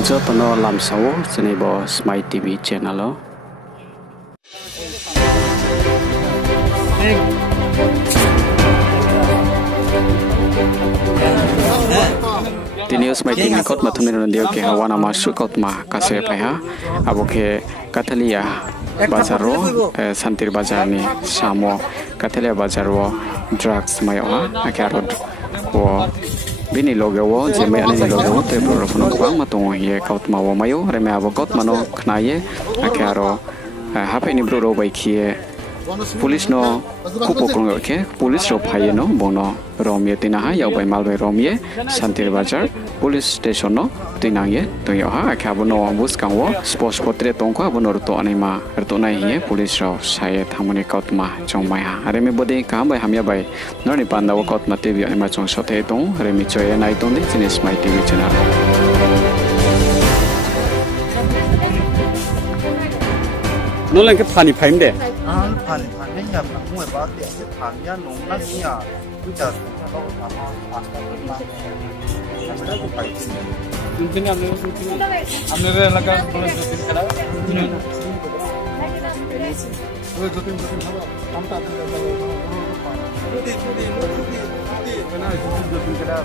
Jotono lamsawo jenebo Smai TV channel. Tini Smai TV kot matunin dia ke hawana masuk kot ma kasih payah. Abo ke Kathaliya Bazar ro Santir Bazar ni samo Kathaliya Bazar ro drugs mayo akhirnya wo bini logo wo jeme ani logo wo Tripura phone bang matong ye kaut ma wo mayo reme abo kot mano khnaye akhirnya hape ni bro ro bai khie police no kupo krong ke police ro phaye no bono romye tinaha yaw bai mal bai romye Santir Bazar police station no tinangye to yo ha akhabo no bus kang wo sports potre tongkha bono to anima to nai ye police ro saye thamoni kautma chongmai ha are me bode kam bai hamya bai no ni panda wo kautma tv anima chong sothe tong are mi choye nai tong de jinis Smai TV channel no lang ke phani phaim de phani ya na mu ba de phani ya nong na ya ku ja lo ta ma pasta ma amra ko pai tin हमने लगा बोले दो दिन खड़ा वो दो दिन हम ता दो दिन खड़ा